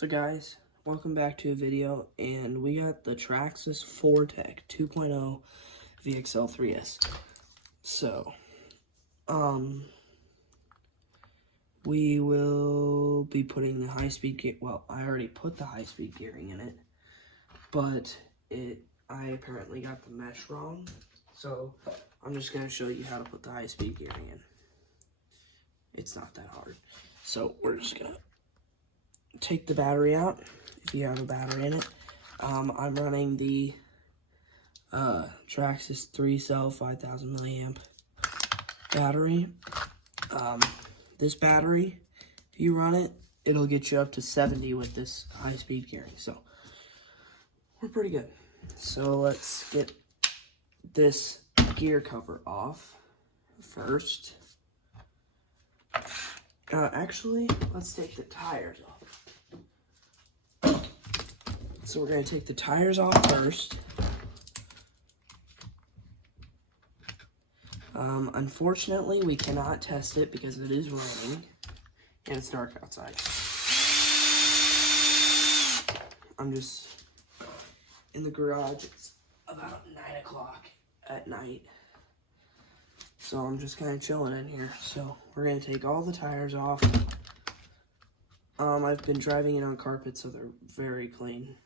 So guys, welcome back to a video, and we got the Traxxas Tech 2.0 VXL3S. So, we will be putting the high-speed gear, well, I already put the high-speed gearing in it, but I apparently got the mesh wrong, so I'm just going to show you how to put the high-speed gearing in. It's not that hard. So, we're just going to take the battery out, if you have a battery in it. I'm running the Traxxas 3-cell 5000 milliamp battery. This battery, if you run it, it'll get you up to 70 with this high-speed gearing. So we're pretty good. So let's get this gear cover off first. Actually, let's take the tires off. So we're going to take the tires off first. Unfortunately, we cannot test it because it is raining and it's dark outside. I'm just in the garage. It's about 9 o'clock at night. So I'm just kind of chilling in here. So we're going to take all the tires off. I've been driving it on carpet, so they're very clean.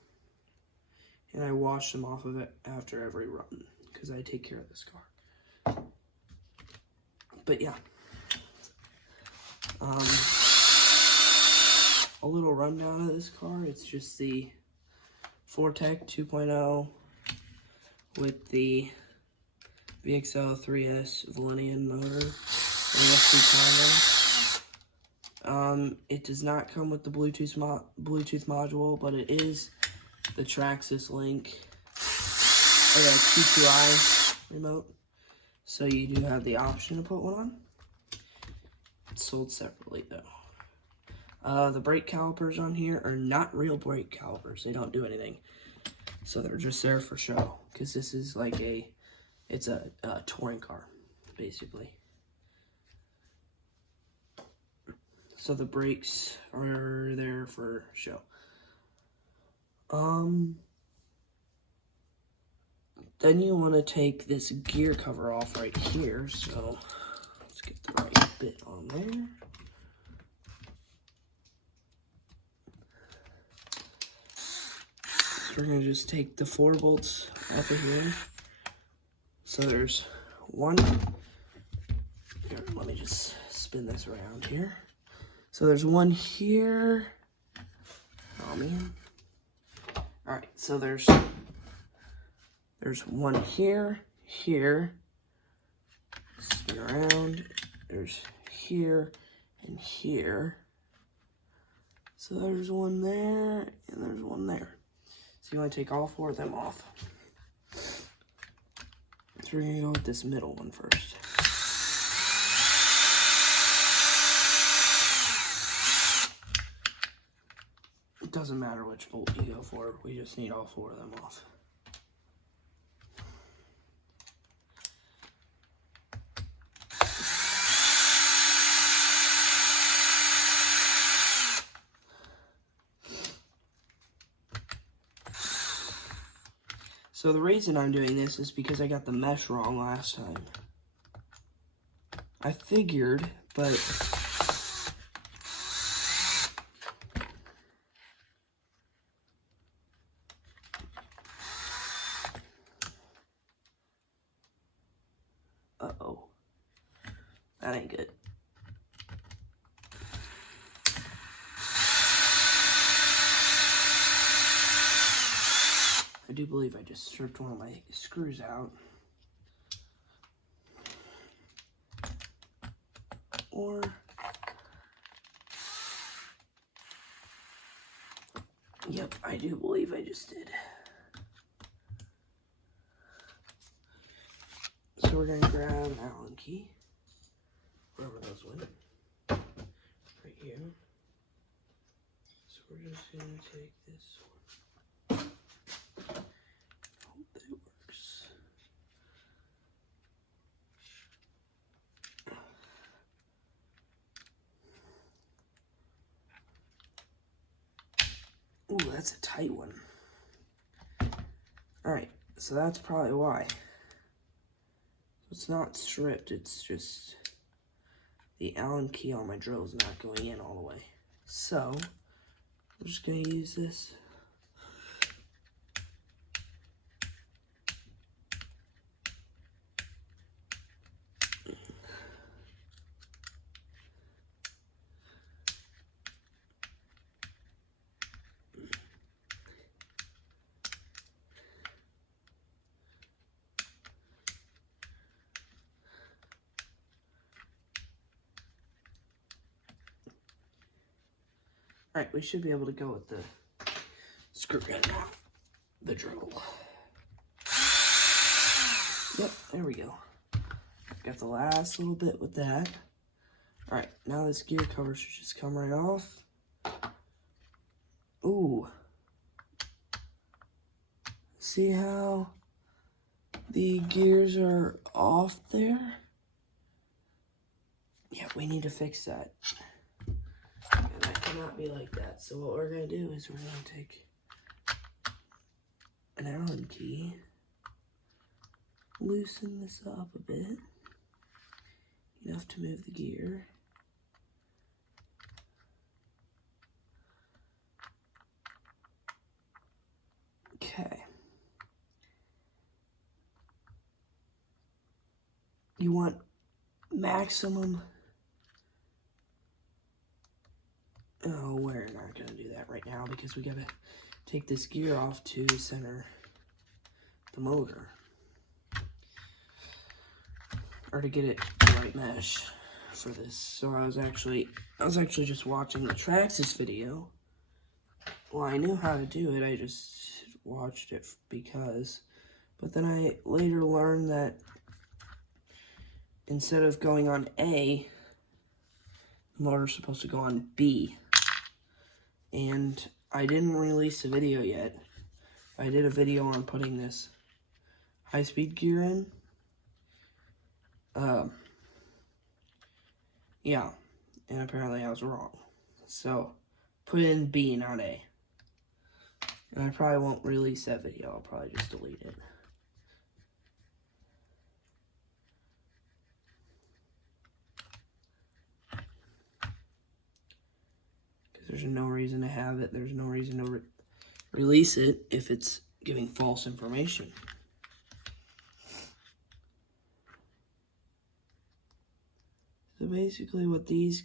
And I wash them off of it after every run because I take care of this car. But yeah, a little rundown of this car. It's just the Tech 2.0 with the VXL3S Valenian motor and FC Conway. It does not come with the Bluetooth module, but it is the Traxxas Link or the Q2i remote. So you do have the option to put one on. It's sold separately though. The brake calipers on here are not real brake calipers. They don't do anything. So they're just there for show. Because this is like it's a touring car, basically. So the brakes are there for show. Then you want to take this gear cover off right here, so let's get the right bit on there. So we're going to just take the 4 bolts off of here. So there's one, here, let me just spin this around here. So there's one here, oh man. Alright, so there's one here, spin around, there's here, and here. So there's one there, and there's one there. So you want to take all 4 of them off. So we're going to go with this middle one first. It doesn't matter which bolt you go for, we just need all 4 of them off. So the reason I'm doing this is because I got the mesh wrong last time. I figured, but uh-oh, that ain't good. I do believe I just stripped one of my screws out. Or yep, I do believe I just did. So we're gonna grab an Allen key, wherever those went, right here. So we're just gonna take this one. Hope that works. Ooh, that's a tight one. Alright, so that's probably why. It's not stripped, it's just the Allen key on my drill is not going in all the way. So, I'm just going to use this. Alright, we should be able to go with the screw gun now. The drill. Yep, there we go. Got the last little bit with that. Alright, now this gear cover should just come right off. Ooh. See how the gears are off there? Yeah, we need to fix that. And that cannot be like that. So what we're going to do is we're going to take an Allen key, loosen this up a bit, enough to move the gear. Okay. You want maximum. Oh, we're not going to do that right now because we got to take this gear off to center the motor. Or to get it the right mesh for this. So I was actually just watching the Traxxas video. Well, I knew how to do it, I just watched it because. But then I later learned that instead of going on A, the motor's supposed to go on B. And I didn't release a video yet. I did a video on putting this high-speed gear in. Yeah, and apparently I was wrong. So, put in B, not A. And I probably won't release that video. I'll probably just delete it. Because there's no reason to have it. There's no reason to release it if it's giving false information. So basically what these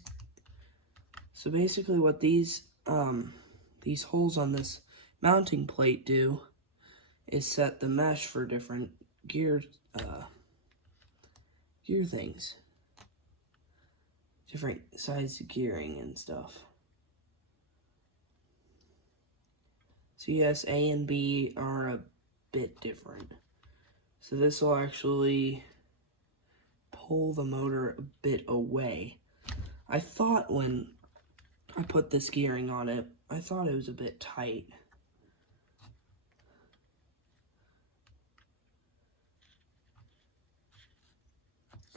holes on this mounting plate do is set the mesh for different gear things. Different size gearing and stuff. So yes, A and B are a bit different. So this will actually pull the motor a bit away. I thought when I put this gearing on it, I thought it was a bit tight.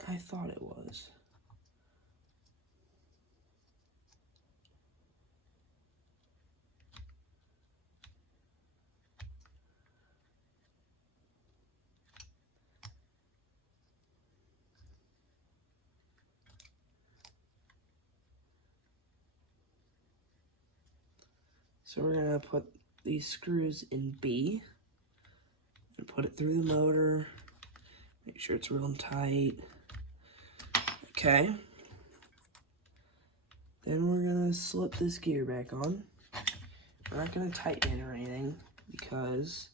I thought it was. So we're going to put these screws in B and put it through the motor. Make sure it's real tight. Okay. Then we're going to slip this gear back on. We're not going to tighten it or anything because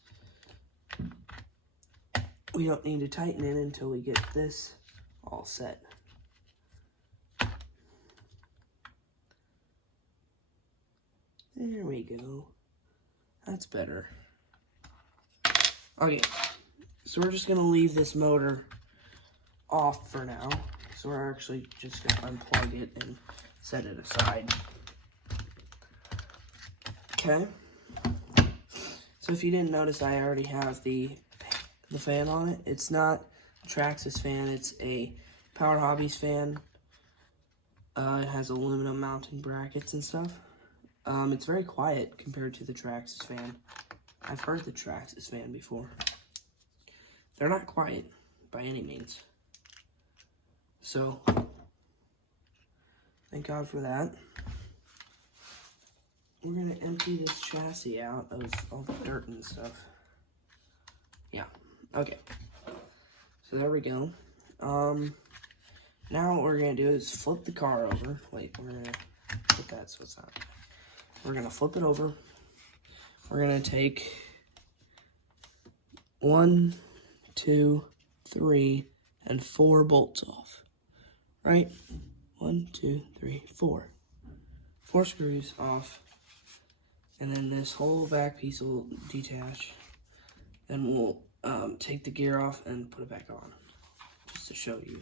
we don't need to tighten it until we get this all set. There we go. That's better. Okay, so we're just going to leave this motor off for now. So we're actually just going to unplug it and set it aside. Okay. So if you didn't notice, I already have the fan on it. It's not a Traxxas fan, it's a Power Hobbies fan. It has aluminum mounting brackets and stuff. It's very quiet compared to the Traxxas fan. I've heard the Traxxas fan before. They're not quiet by any means. So, thank God for that. We're going to empty this chassis out of all the dirt and stuff. Yeah, okay. So there we go. Now what we're going to do is flip the car over. Wait, we're going to put that so it's not. We're going to flip it over. We're going to take 1, 2, 3, and 4 bolts off. Right? 1, 2, 3, 4. 4 screws off. And then this whole back piece will detach. Then we'll take the gear off and put it back on. Just to show you.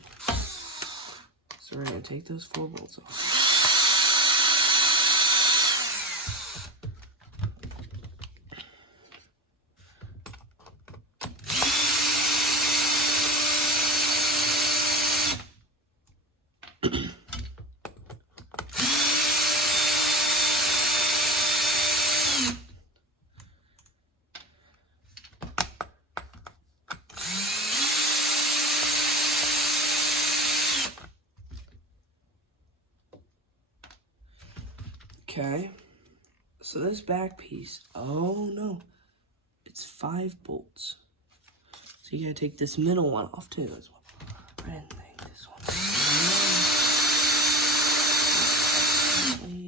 So we're going to take those 4 bolts off. Okay, so this back piece, oh no, it's 5 bolts. So you gotta take this middle one off too as well. I didn't think this one.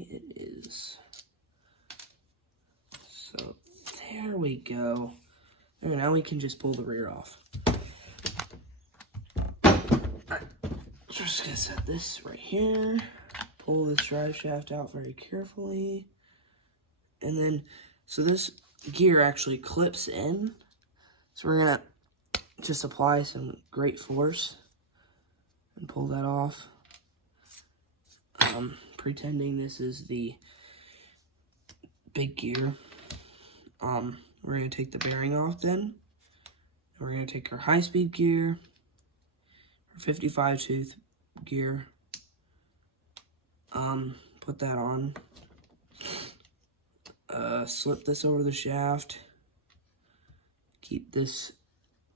It is. So there we go. There, now we can just pull the rear off. Alright, so we're just gonna set this right here. Pull this drive shaft out very carefully. And then, so this gear actually clips in. So we're gonna just apply some great force and pull that off. Pretending this is the big gear. We're gonna take the bearing off then. We're gonna take our high-speed gear, our 55 tooth gear. Put that on. Slip this over the shaft. Keep this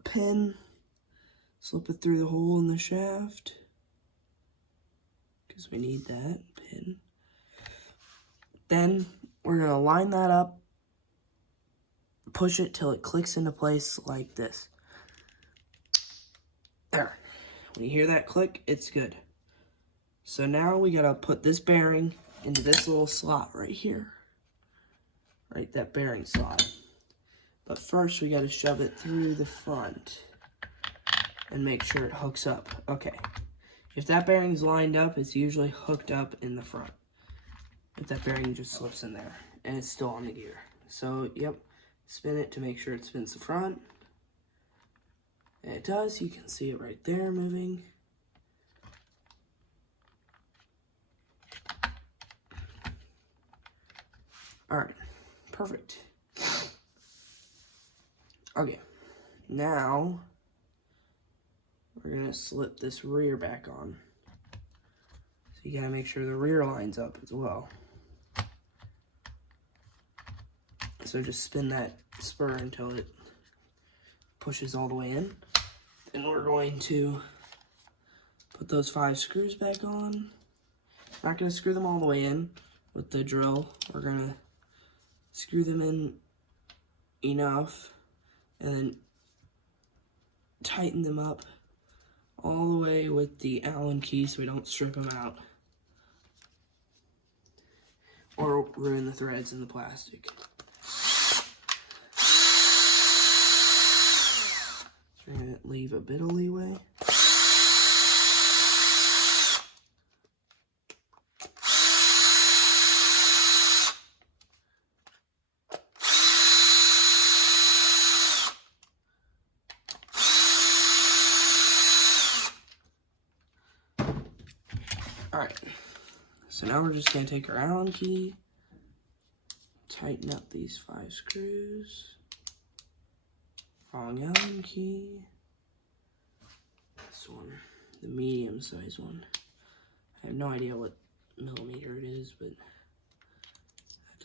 pin. Slip it through the hole in the shaft. Because we need that pin. Then we're going to line that up. Push it till it clicks into place like this. There. When you hear that click, it's good. So now we gotta put this bearing into this little slot right here. Right, that bearing slot. But first we gotta shove it through the front and make sure it hooks up. Okay. If that bearing's lined up, it's usually hooked up in the front. If that bearing just slips in there and it's still on the gear. So, yep, spin it to make sure it spins the front. And it does, you can see it right there moving. Alright, perfect. Okay, now we're going to slip this rear back on. So you got to make sure the rear lines up as well. So just spin that spur until it pushes all the way in. Then we're going to put those 5 screws back on. Not going to screw them all the way in with the drill. We're going to screw them in enough and then tighten them up all the way with the Allen key so we don't strip them out or ruin the threads in the plastic. So we're going to leave a bit of leeway. Alright, so now we're just going to take our Allen key, tighten up these 5 screws, wrong Allen key, this one, the medium size one. I have no idea what millimeter it is, but I have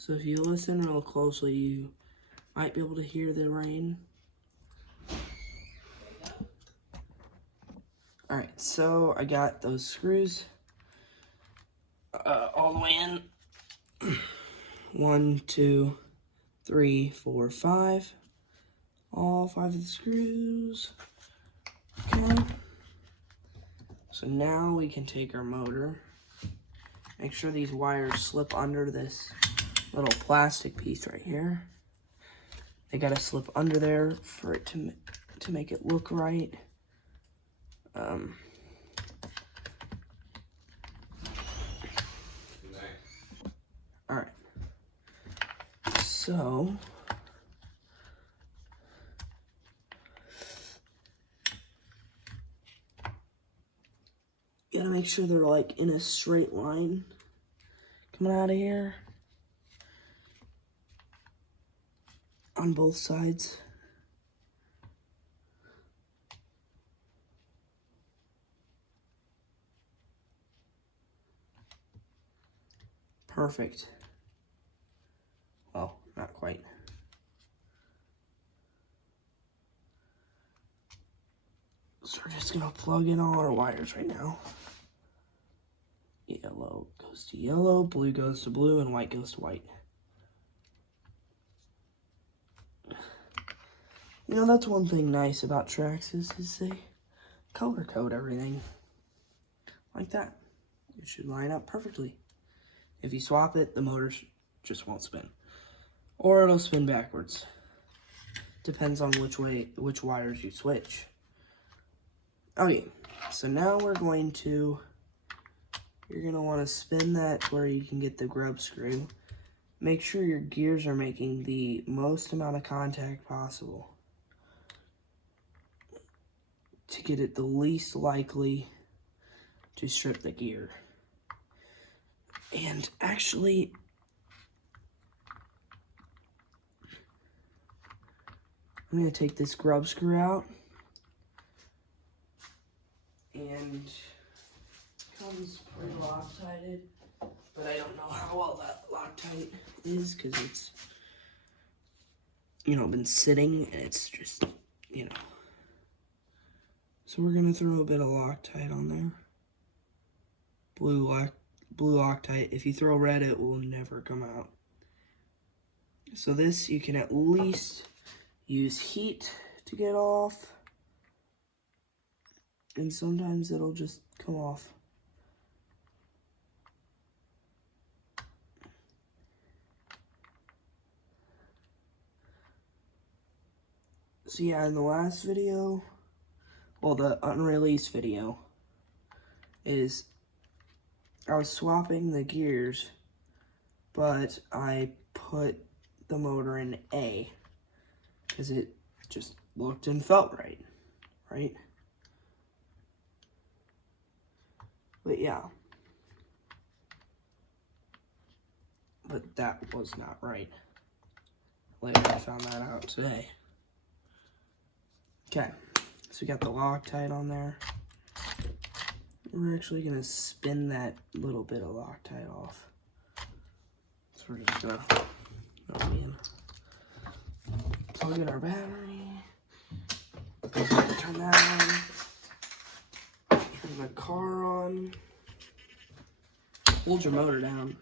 So if you listen real closely, you might be able to hear the rain. Alright, so I got those screws all the way in. 1, 2, 3, 4, 5. All 5 of the screws. Okay. So now we can take our motor. Make sure these wires slip under this little plastic piece right here. They gotta slip under there for it to make it look right. Alright. So you gotta make sure they're like in a straight line coming out of here on both sides. Perfect. Well, not quite. So we're just gonna plug in all our wires right now. Yellow goes to yellow, blue goes to blue, and white goes to white. You know, that's one thing nice about Traxxas is they color code everything like that. It should line up perfectly. If you swap it, the motor just won't spin. Or it'll spin backwards. Depends on which wires you switch. Okay, so now you're gonna want to spin that where you can get the grub screw. Make sure your gears are making the most amount of contact possible to get it the least likely to strip the gear. And actually, I'm going to take this grub screw out, and it comes pretty lopsided, but I don't know how well that Loctite is because it's, been sitting and it's just, So we're going to throw a bit of Loctite on there. Blue Loctite. If you throw red, it will never come out. So this, you can at least use heat to get off, and sometimes it'll just come off. So yeah, in the last video, well, the unreleased video, is I was swapping the gears, but I put the motor in A because it just looked and felt right? But yeah. But that was not right. Later I found that out today. Okay, so we got the Loctite on there. We're actually gonna spin that little bit of Loctite off. So we're just gonna plug in our battery. Turn that on. Turn the car on. Hold your motor down.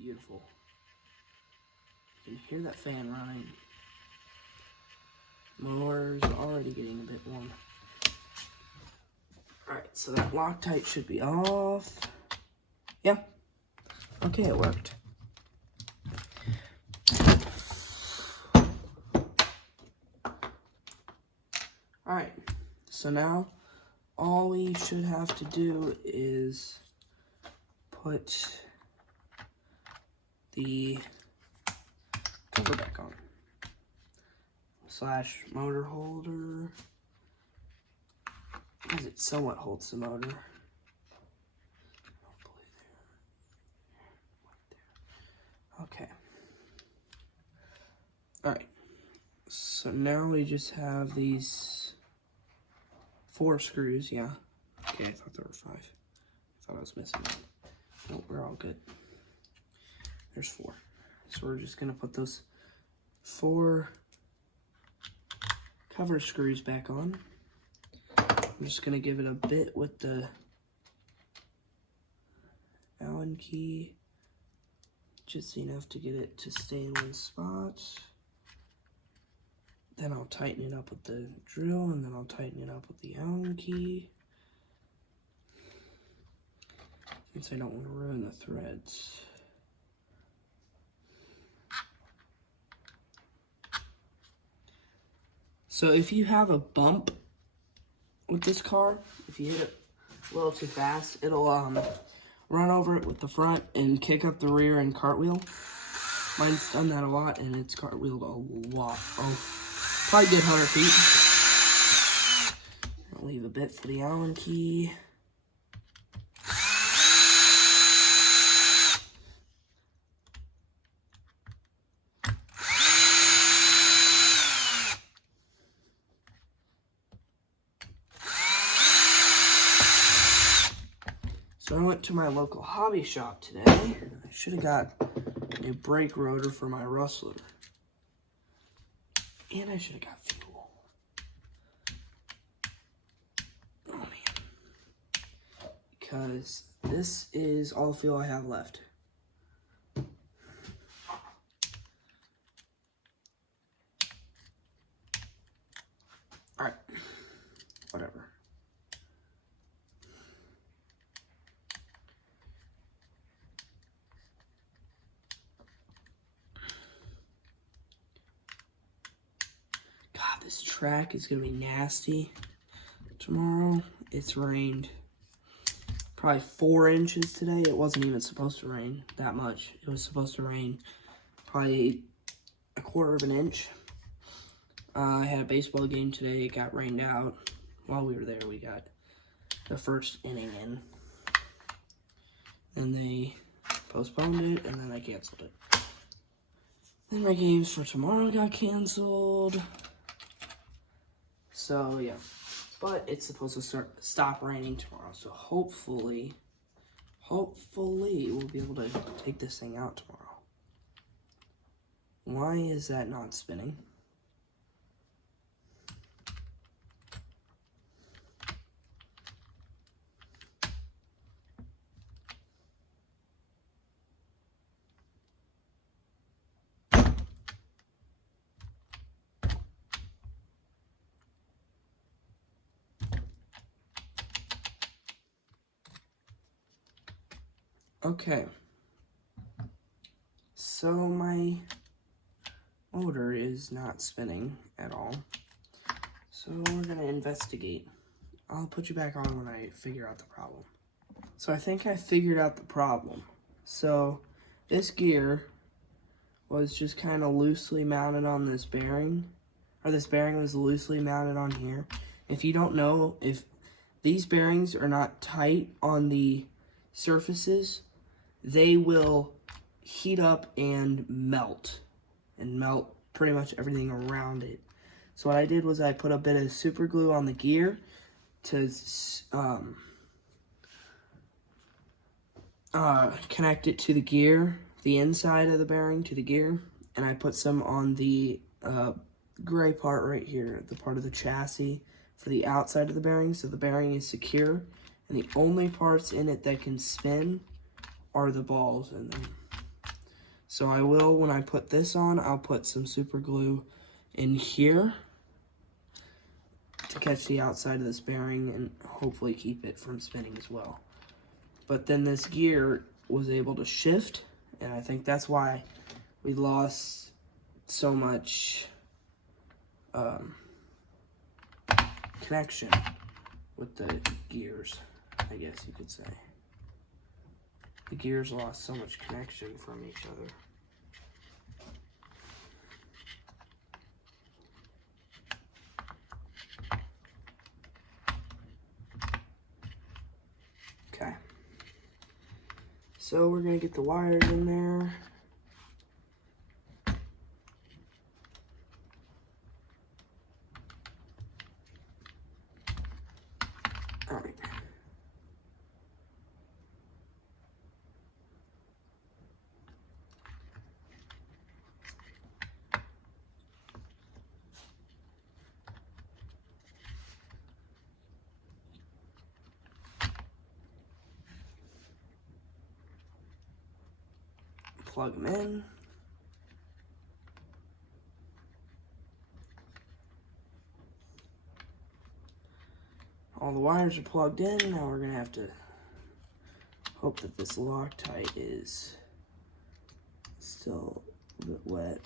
Beautiful. You can hear that fan running. Motor's already getting a bit warm. Alright, so that Loctite should be off. Yeah. Okay, it worked. Alright, so now all we should have to do is put the cover back on. / motor holder. because it somewhat holds the motor. Okay. Alright. So now we just have these 4 screws, yeah. Okay, I thought there were 5. I thought I was missing one. Nope, we're all good. There's 4. So we're just gonna put those 4 cover screws back on. I'm just gonna give it a bit with the Allen key, just enough to get it to stay in one spot. Then I'll tighten it up with the drill, and then I'll tighten it up with the Allen key, since I don't want to ruin the threads. So if you have a bump with this car, if you hit it a little too fast, it'll run over it with the front and kick up the rear and cartwheel. Mine's done that a lot, and it's cartwheeled a lot. Oh, probably good 100 feet. I'll leave a bit for the Allen key. So I went to my local hobby shop today. I should have got a brake rotor for my rustler. And I should have got fuel. Oh man. Because this is all the fuel I have left. Alright. Whatever. God, this track is going to be nasty tomorrow. It's rained probably 4 inches today. It wasn't even supposed to rain that much. It was supposed to rain probably 1/4 of an inch. I had a baseball game today. It got rained out. While we were there, we got the first inning in. Then they postponed it, and then I canceled it. Then my games for tomorrow got canceled. So, yeah. But it's supposed to stop raining tomorrow. So, hopefully, we'll be able to take this thing out tomorrow. Why is that not spinning? Okay, so my motor is not spinning at all, so we're going to investigate. I'll put you back on when I figure out the problem. So I think I figured out the problem. So this gear was just kind of loosely mounted on this bearing, or this bearing was loosely mounted on here. If you don't know, if these bearings are not tight on the surfaces, they will heat up and melt pretty much everything around it. So what I did was I put a bit of super glue on the gear to connect it to the gear, the inside of the bearing to the gear, and I put some on the gray part right here, the part of the chassis for the outside of the bearing, so the bearing is secure, and the only parts in it that can spin are the balls in them. So I will, when I put this on, I'll put some super glue in here to catch the outside of this bearing and hopefully keep it from spinning as well. But then this gear was able to shift, and I think that's why we lost so much connection with the gears, I guess you could say. The gears lost so much connection from each other. So we're gonna get the wires in there. All right. Plug them in. All the wires are plugged in. Now we're gonna have to hope that this Loctite is still a bit wet.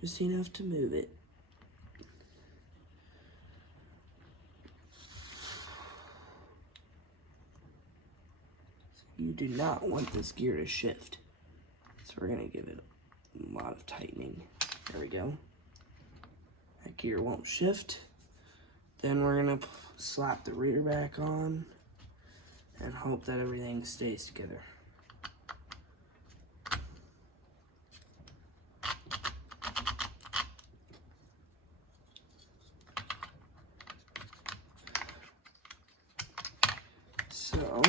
Just enough to move it. You do not want this gear to shift. So we're gonna give it a lot of tightening. There we go. That gear won't shift. Then we're gonna slap the rear back on and hope that everything stays together. So,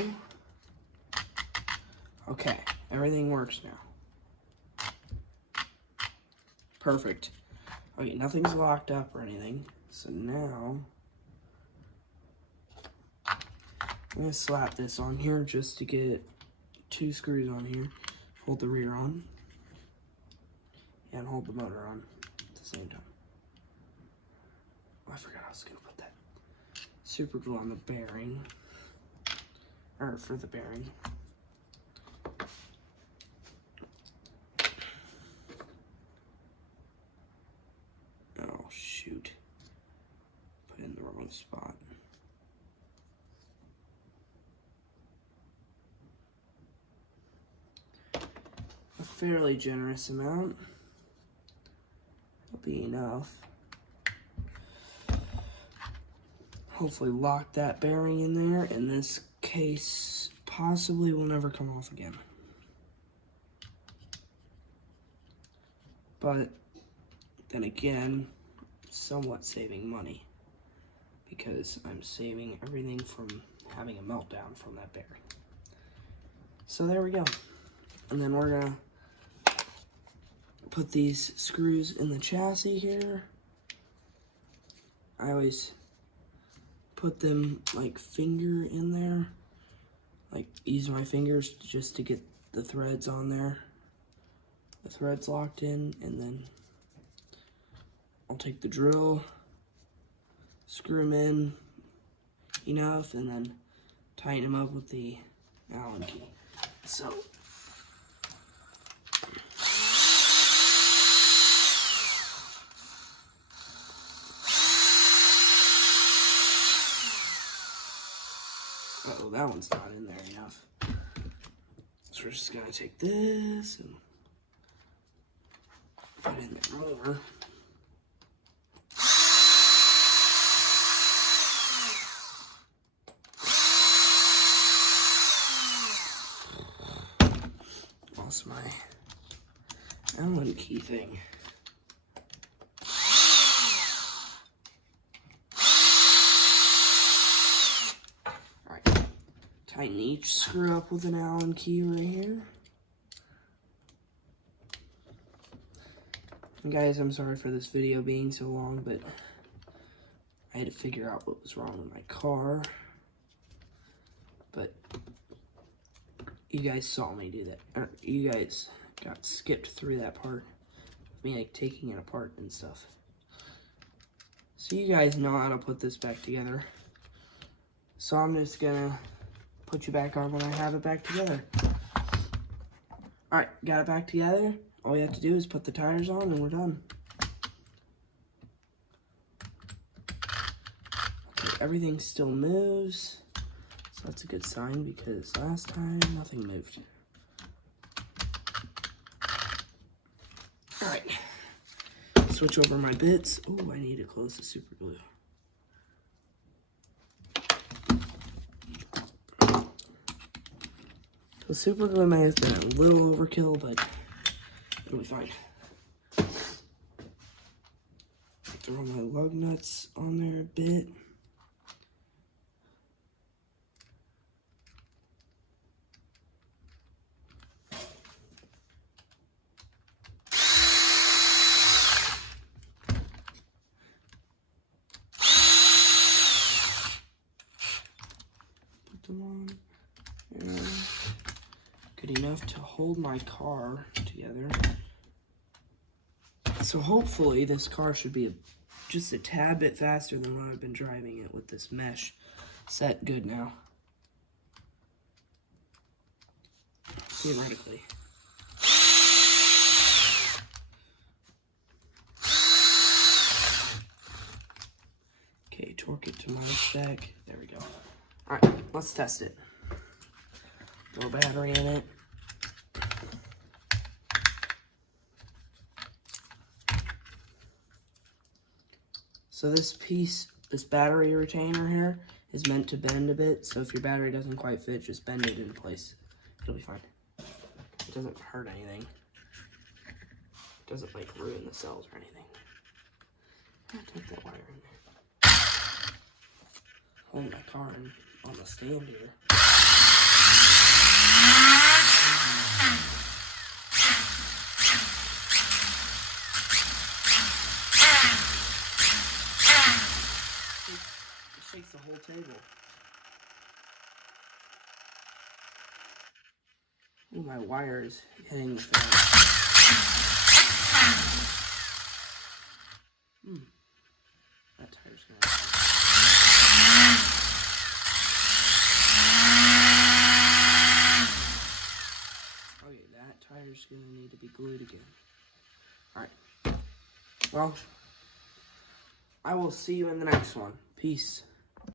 okay, everything works now. Perfect. Okay, nothing's locked up or anything. So now, I'm gonna slap this on here just to get 2 screws on here. Hold the rear on and hold the motor on at the same time. Oh, I forgot I was gonna put that super glue on the bearing, or for the bearing. Oh shoot, put it in the wrong spot. A fairly generous amount will be enough. Hopefully lock that bearing in there, and this case possibly will never come off again. But then again, somewhat saving money because I'm saving everything from having a meltdown from that bearing. So there we go. And then we're gonna put these screws in the chassis here. I always put them like finger in there, like use my fingers just to get the threads on there, the threads locked in, and then I'll take the drill, screw them in enough, and then tighten them up with the Allen key. So uh-oh, that one's not in there enough. So we're just gonna take this and put it in there more. Lost my Allen key thing. Tighten each screw up with an Allen key right here. And guys, I'm sorry for this video being so long, but I had to figure out what was wrong with my car. But you guys saw me do that. Or you guys got skipped through that part. Me like taking it apart and stuff. So you guys know how to put this back together. So I'm just gonna put you back on when I have it back together. Alright, got it back together. All you have to do is put the tires on and we're done. Okay, everything still moves. So that's a good sign because last time nothing moved. Alright. Switch over my bits. Oh, I need to close the super glue. The super glue may have been a little overkill, but it'll be fine. Throw my lug nuts on there a bit. Put them on there. Good enough to hold my car together. So hopefully this car should be just a tad bit faster than what I've been driving it with this mesh set good now. Theoretically. Okay, torque it to my spec. There we go. Alright, let's test it. Throw a battery in it. So this piece, this battery retainer here, is meant to bend a bit. So if your battery doesn't quite fit, just bend it into place. It'll be fine. It doesn't hurt anything. It doesn't like ruin the cells or anything. I'll take that wire in there. Hold my car on the stand here. It shakes the whole table. Ooh, my wire is hitting the fan. That tire's gonna... Okay, that tire's gonna need to be glued again. Alright. Well, I will see you in the next one. Peace.